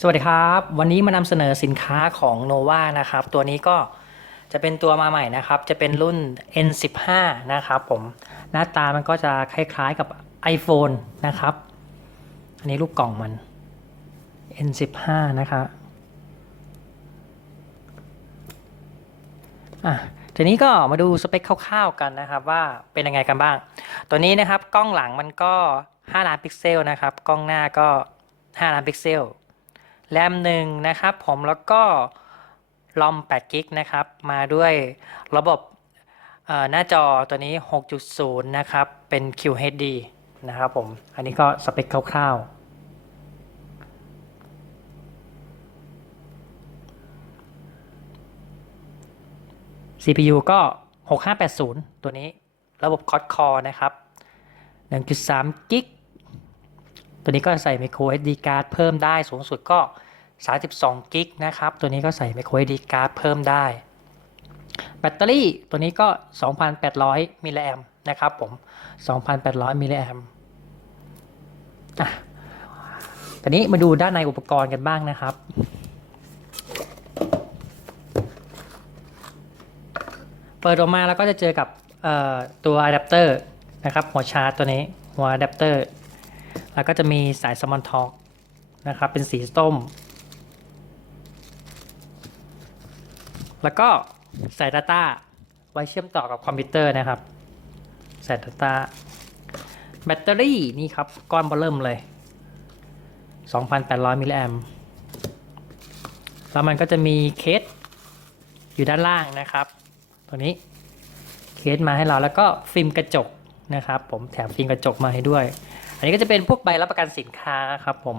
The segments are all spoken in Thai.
สวัสดีครับ วันนี้มานำเสนอสินค้าของ Nova นะครับ ตัวนี้ก็จะเป็นตัวมาใหม่นะครับ จะเป็นรุ่น N15 นะครับผมหน้าตามันก็จะคล้ายๆกับ iPhone นะครับ อันนี้รูปกล่องมัน N15 นะครับอะทีนี้ก็มาดูสเปคคร่าวๆกันนะครับ ว่าเป็นยังไงกันบ้าง ตัวนี้นะครับกล้องหลังมันก็ 5 ล้านพิกเซลนะครับ กล้องหน้าก็ 5 ล้านพิกเซล แรมหนึ่งนะครับผมแล้วก็ลอม8กิกนะครับ มาด้วยระบบหน้าจอตัวนี้ 6.0 นะครับ เป็น QHD นะครับผม อันนี้ก็สเปคคร่าวๆ CPU ก็ 6580 ตัวนี้ ระบบ Quad Core นะครับ 1.3กิก ตัวนี้ก็ใส่ micro SD card เพิ่มได้สูงสุดก็ 32กิกนะครับ ตัวนี้ก็ใส่ micro SD card เพิ่มได้ แบตเตอรี่ตัวนี้ก็ 2,800 มิลลิแอมนะครับผม 2,800 มิลลิแอมตอนนี้มาดูด้านในอุปกรณ์กันบ้างนะครับเปิดออกมาแล้วก็จะเจอกับตัวอะแดปเตอร์นะครับหัวชาร์จตัวนี้หัวอะแดปเตอร์ แล้วก็จะมีสายสมอนทอกนะครับเป็นสีส้ม แล้วก็สาย Data ไว้เชื่อมต่อกับคอมพิวเตอร์นะครับสาย Data แบตเตอรี่นี่ครับ ก้อนเบอร์เริ่มเลย 2,800 มิลลิแอมแล้วมันก็จะมีเคสอยู่ด้านล่างนะครับ ตัวนี้เคสมาให้เราแล้วก็ฟิล์มกระจกนะครับ ผมแถมฟิล์มกระจกมาให้ด้วย อันนี้ก็จะเป็นพวกใบรับประกันสินค้าครับผม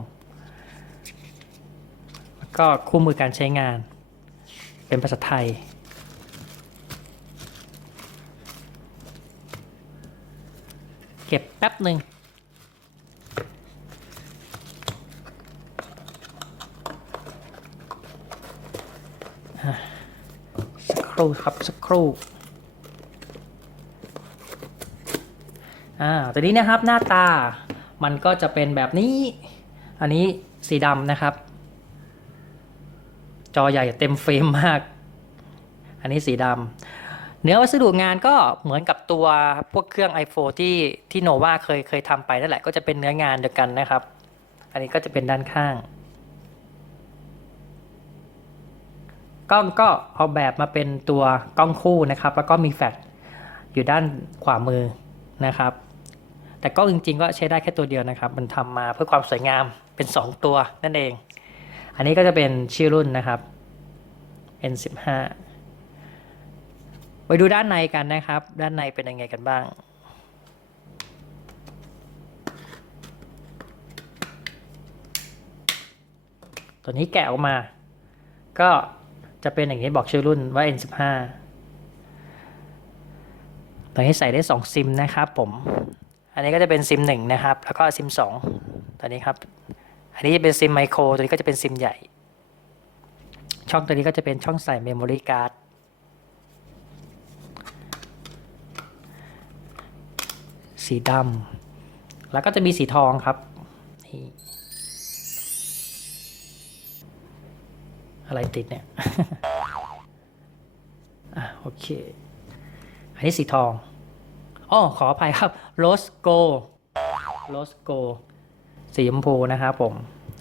แล้วก็คู่มือการใช้งาน เป็นภาษาไทย เก็บแป๊บหนึ่งสักครู่ครับสักครู่อ่าตัวนี้นะครับหน้าตา มันก็จะเป็นแบบนี้ อันนี้สีดำนะครับ จอใหญ่เต็มเฟรมมาก อันนี้สีดำเนื้อวัสดุงานก็เหมือนกับตัวพวกเครื่อง iPhone ที่ที่โนวาเคยเคยทำไปนั่นแหละก็จะเป็นเนื้องานเดียวกันนะครับ อันนี้ก็จะเป็นด้านข้างกล้องก็เอาแบบมาเป็นตัวกล้องคู่นะครับ แล้วก็มีแฟลชอยู่ด้านขวามือนะครับ แต่กล้องจริงๆ ก็ใช้ได้แค่ตัวเดียวนะครับ มันทำมาเพื่อความสวยงามเป็น 2 ตัวนั่นเอง อันนี้ก็จะเป็นชื่อรุ่นนะครับ N15 ไปดูด้านในกันนะครับ ด้านในเป็นยังไงกันบ้างตัวนี้แกะออกมา ก็จะเป็นอย่างนี้บอกชื่อรุ่นว่า N15 ตัวนี้ใส่ได้ 2 ซิมนะครับผม อันนี้ก็จะเป็นซิมหนึ่งนะครับ แล้วก็ซิมสองตัวนี้ครับ อันนี้จะเป็นซิมไมโคร ตัวนี้ก็จะเป็นซิมใหญ่ ช่องตัวนี้ก็จะเป็นช่องใส่เมมโมรี่การ์ด สีดำ แล้วก็จะมีสีทองครับ อะไรติดเนี่ย อะโอเค อันนี้สีทอง อ๋อขออภัยครับโรสโกโรสโกสีชมพูนะครับผม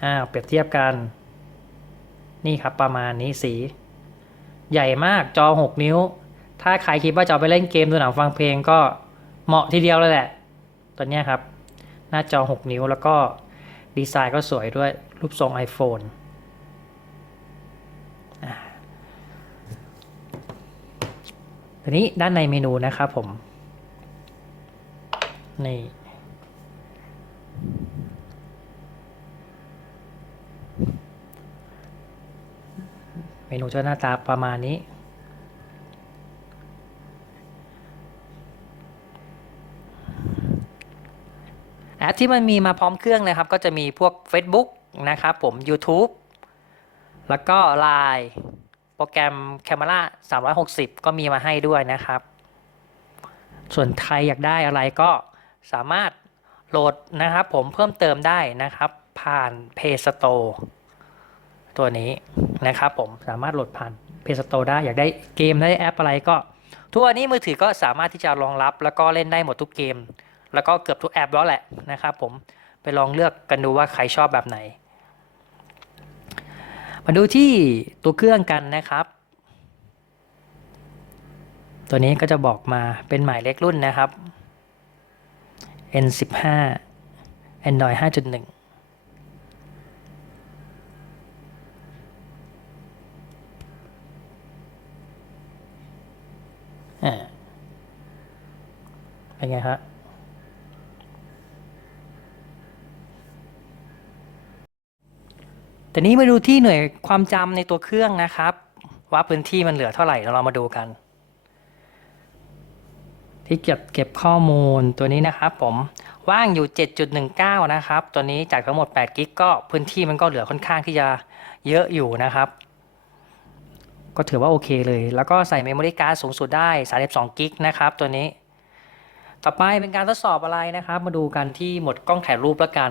อ่าเปรียบเทียบกัน นี่ครับประมาณนี้สี ใหญ่มากจอ 6 นิ้ว ถ้าใครคิดว่าจะไปเล่นเกมดูหนังฟังเพลงก็เหมาะทีเดียวเลยแหละ ตัวนี้ครับ หน้าจอ 6 นิ้วแล้วก็ดีไซน์ก็สวยด้วยรูปทรง iPhone อ่าทีนี้ด้านในเมนูนะครับผม นี่เมนูจะหน้าตาประมาณนี้ แอปที่มันมีมาพร้อมเครื่องนะครับ ก็จะมีพวก Facebook นะครับผม YouTube แล้วก็ Line โปรแกรม Camera 360 ก็มีมาให้ด้วยนะครับ ส่วนใครอยากได้อะไรก็ สามารถโหลดนะครับผมเพิ่มเติมได้นะครับผ่าน Play Store ตัวนี้นะครับผมสามารถโหลดผ่าน Play Store ได้อยากได้เกมได้แอปอะไรก็ ทุกวันนี้มือถือก็สามารถที่จะรองรับ แล้วก็เล่นได้หมดทุกเกม แล้วก็เกือบทุกแอปแล้วแหละนะครับผมไปลองเลือกกันดูว่าใครชอบแบบไหน มาดูที่ตัวเครื่องกันนะครับ ตัวนี้ก็จะบอกมาเป็นหมายเลขรุ่นนะครับ N15 Android 5.1เป็นไงครับแต่นี้มาดูที่หน่วยความจำในตัวเครื่องนะครับ ว่าพื้นที่มันเหลือเท่าไหร่เรามาดูกัน ที่เก็บเก็บข้อมูลตัวนี้นะครับผมว่างอยู่ 7.19 นะครับ ตัวนี้จากทั้งหมด8กิกก็พื้นที่มันก็เหลือค่อนข้างที่จะเยอะอยู่นะครับ ก็ถือว่าโอเคเลย แล้วก็ใส่เมมโมรี่การ์ดสูงสุดได้ 32กิกนะครับตัวนี้ ต่อไปเป็นการทดสอบอะไรนะครับ มาดูกันที่หมดกล้องถ่ายรูปแล้วกัน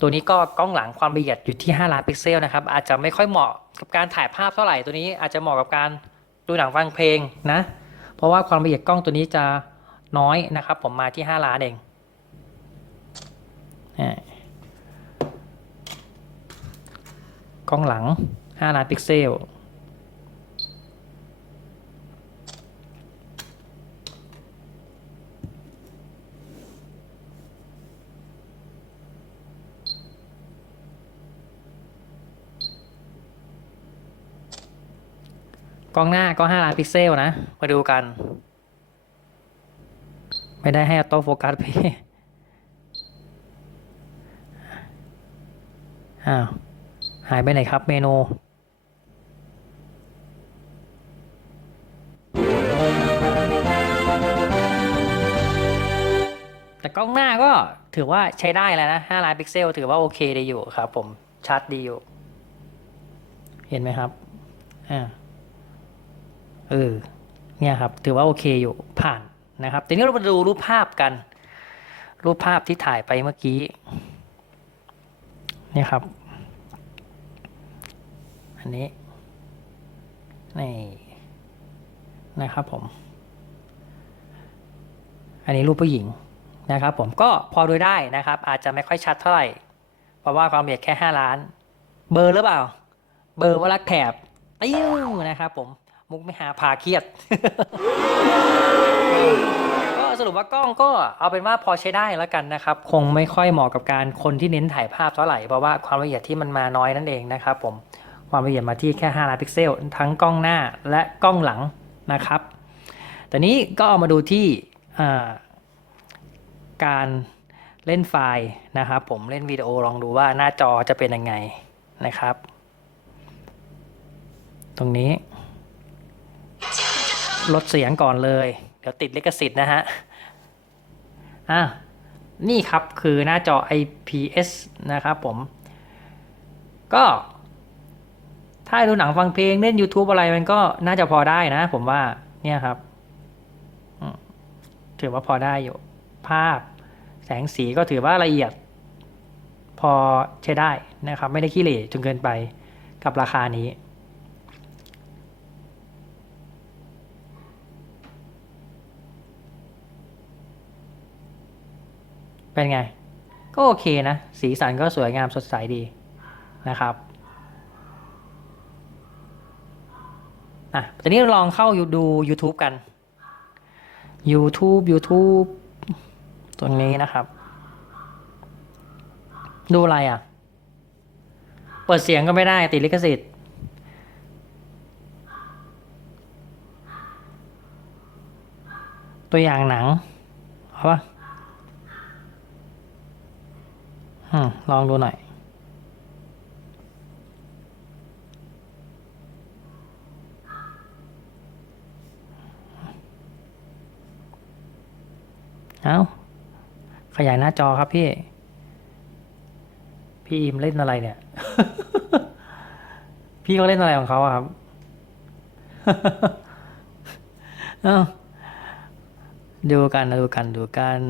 ตัวนี้ก็กล้องหลังความละเอียดอยู่ที่ 5 ล้านพิกเซลนะครับ อาจจะไม่ค่อยเหมาะกับการถ่ายภาพเท่าไหร่ตัวนี้อาจจะเหมาะกับการดูหนังฟังเพลงนะ เพราะว่าความละเอียดกล้องตัวนี้จะ น้อยนะครับ ผมมาที่ 5 ล้านเองกล้องหลัง 5 ล้านพิกเซลกล้องหน้าก็ 5 ล้านพิกเซลนะ มาดูกัน ไม่ได้ให้ออโต้โฟกัสพี่ อ้าว หายไปไหนครับเมนูแต่กล้องหน้าก็ถือว่าใช้ได้แล้วนะ 5 ล้านพิกเซล ถือว่าโอเคดีอยู่ครับผม ชัดดีอยู่ เห็นไหมครับ อ่า เออ เนี่ยครับ ถือว่าโอเคอยู่ ผ่าน นะครับทีนี้เรามาดูรูปภาพกัน รูปภาพที่ถ่ายไปเมื่อกี้นี่ครับ อันนี้นี่นะครับผม อันนี้รูปผู้หญิงนะครับผมก็พอดูได้นะครับ อาจจะไม่ค่อยชัดเท่าไหร่ เพราะว่าความละเอียดแค่ 5 ล้าน เบอร์หรือเปล่า เบอร์ว่ารักแถบติ้วนะครับผม มุกไม่หาพาเครียด ปว่ากล้องก็เอาเป็นว่าพอใช้ได้แล้วกันนะครับ คงไม่ค่อยเหมาะกับการคนที่เน้นถ่ายภาพเท่าไหร่เพราะว่าความละเอียดที่มันมาน้อยนั่นเองนะครับ ผมความละเอียดมาที่แค่5ล้านพิกเซลทั้งกล้องหน้าและกล้องหลังนะครับแต่นี้ก็เอามาดูที่การเล่นไฟล์นะครับ ผมเล่นวิดีโอลองดูว่าหน้าจอจะเป็นยังไงนะครับ ตรงนี้ ลดเสียงก่อนเลย เดี๋ยวติดลิขสิทธิ์นะฮะ อะนี่ครับคือหน้าจอ IPS นะครับผม ก็ถ้าดูหนังฟังเพลงเล่น YouTube อะไรมันก็น่าจะพอได้นะผมว่าเนี่ยครับ ถือว่าพอได้อยู่ ภาพแสงสีก็ถือว่าละเอียด พอใช้ได้นะครับ ไม่ได้ขี้เหร่จนเกินไปกับราคานี้ เป็นไง ก็โอเคนะ สีสันก็สวยงามสดใสดีนะครับอะตอนนี้ลองเข้าดู YouTube กัน YouTube YouTube ตรงนี้นะครับ ดูอะไรอะ เปิดเสียงก็ไม่ได้ติดลิขสิทธิ์ตัวอย่างหนังเอาปะ อืม ลองดูหน่อย เอาขยายหน้าจอครับพี่ พี่อิมเล่นอะไรเนี่ย พี่เขาเล่นอะไรของเขาอะครับ เอาดูกันดูกันดูกัน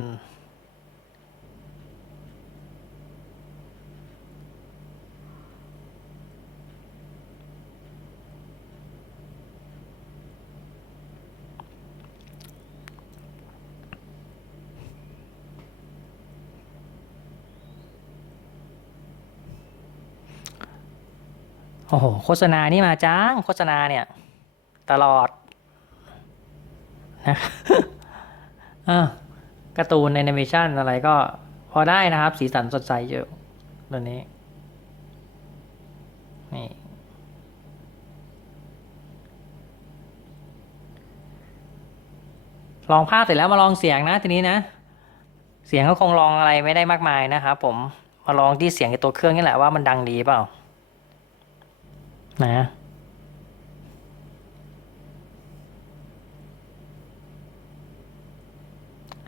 โอ้โห โฆษณานี่มาจ้าง โฆษณาเนี่ย ตลอดนะอะการ์ตูนแอนิเมชันอะไรก็พอได้นะครับ สีสันสดใสเยอะตัวนี้ นี่ ลองภาพเสร็จแล้วมาลองเสียงนะทีนี้นะ เสียงก็คงลองอะไรไม่ได้มากมายนะครับผม มาลองที่เสียงในตัวเครื่องนี่แหละว่ามันดังดีเปล่า นะ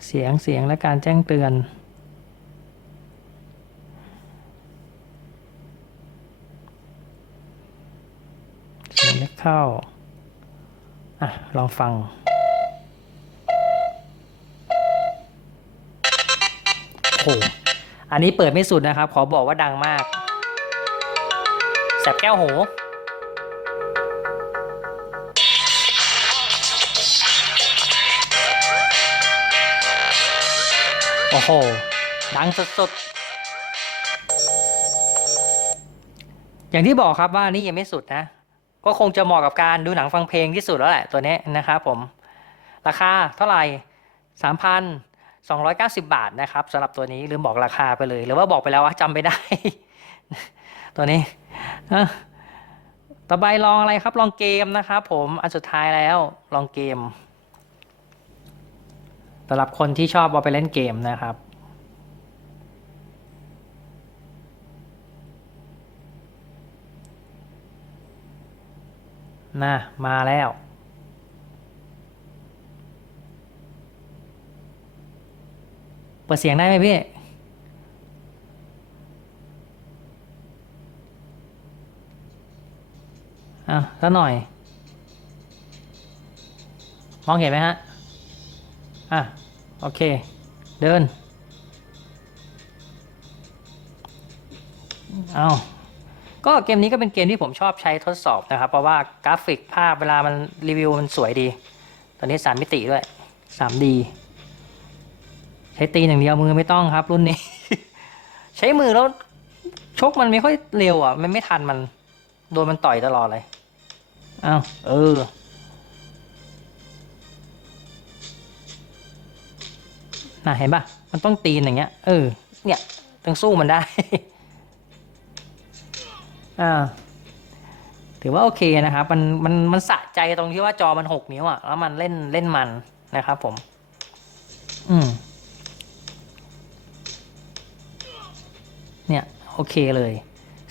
เสียงเสียงและการแจ้งเตือน เสียงเล็กเข้า อะ ลองฟัง โอ้โหอันนี้เปิดไม่สุดนะครับ ขอบอกว่าดังมาก แสบแก้วหู โอ้โห ดังสุดๆ อย่างที่บอกครับว่านี่ยังไม่สุดนะ ก็คงจะเหมาะกับการดูหนังฟังเพลงที่สุดแล้วแหละตัวนี้นะครับผม ราคาเท่าไหร่3,290บาทนะครับสำหรับตัวนี้ลืมบอกราคาไปเลย หรือว่าบอกไปแล้วว่าจำไม่ได้ ตัวนี้ต่อไปลองอะไรครับ ลองเกมนะครับผม อันสุดท้ายแล้ว ลองเกม สำหรับคนที่ชอบเอาไปเล่นเกมนะครับ น่ะ มาแล้วเปิดเสียงได้ไหมพี่ อะสักหน่อย มองเห็นไหมฮะ อะ โอเค เดิน เอาก็เกมนี้ก็เป็นเกมที่ผมชอบใช้ทดสอบนะครับ เพราะว่ากราฟิกภาพเวลามันรีวิวมันสวยดี ตอนนี้สามมิติด้วย 3D ใช้ตีนอย่างเดียวมือไม่ต้องครับรุ่นนี้ ใช้มือแล้วชกมันไม่ค่อยเร็วอะ มันไม่ทันมัน โดนมันต่อยตลอดเลย อ้าว เออ นะเห็นปะมันต้องตีนอย่างเงี้ย เออ เนี่ยต้องสู้มันได้ อ่า ถือว่าโอเคนะครับ มัน มัน มันสะใจตรงที่ว่าจอมันหกนิ้วอะแล้วมันเล่น เล่นมันนะครับผม อืม เนี่ย โอเคเลย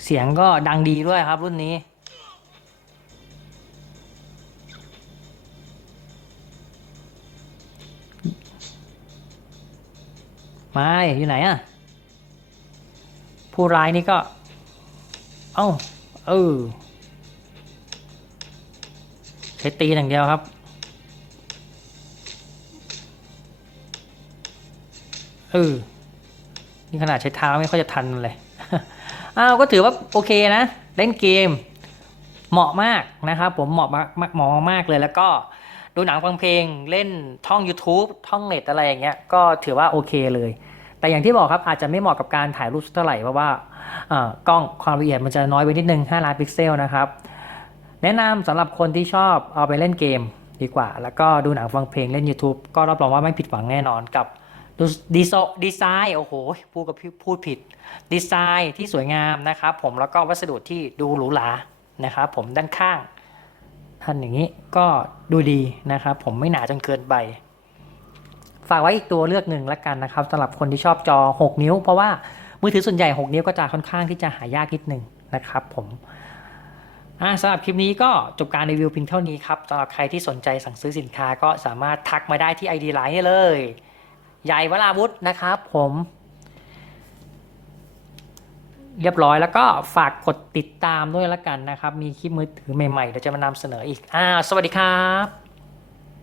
เสียงก็ดังดีด้วยครับรุ่นนี้ ไม่อยู่ไหนอะผู้ร้ายนี่ก็ เอ้า เออใช้ตีอย่างเดียวครับ เออ นี่ขนาดใช้เท้าไม่ค่อยจะทันเลย อ้าว ก็ถือว่าโอเคนะ เล่นเกม เหมาะมากนะครับผม เหมาะมากเหมาะมากเลยแล้วก็ ดูหนังฟังเพลงเล่นท่อง YouTube ท่องเน็ตอะไรอย่างเงี้ยก็ถือว่าโอเคเลย แต่อย่างที่บอกครับอาจจะไม่เหมาะกับการถ่ายรูปเท่าไหร่เพราะว่ากล้องความละเอียดมันจะน้อยไปนิดนึง 5 ล้านพิกเซลนะครับแนะนำสำหรับคนที่ชอบเอาไปเล่นเกมดีกว่า แล้วก็ดูหนังฟังเพลงเล่น YouTube ก็รับรองว่าไม่ผิดหวังแน่นอนกับดีโซดีไซน์โอ้โหพูดกับพูดผิด ดีไซน์ที่สวยงามนะครับผมแล้วก็วัสดุที่ดูหรูหรานะครับผมด้านข้าง ท่านอย่างนี้ก็ดูดีนะครับ ผมไม่หนาจนเกินไปฝากไว้อีกตัวเลือกหนึ่งแล้วกันนะครับสำหรับคนที่ชอบจอ 6 นิ้ว เพราะว่ามือถือส่วนใหญ่ 6 นิ้วก็จะค่อนข้างที่จะหายากนิดหนึ่งนะครับผมสำหรับคลิปนี้ก็จบการรีวิวเพียงเท่านี้ครับสำหรับใครที่สนใจสั่งซื้อสินค้าก็สามารถทักมาได้ที่ ID Line ได้เลย ใหญ่วราวุธนะครับผม เรียบร้อยแล้วก็ฝากกดติดตามด้วยแล้วกันนะครับ มีคลิปมือถือใหม่ๆเดี๋ยวจะมานำเสนออีกอ่าสวัสดีครับ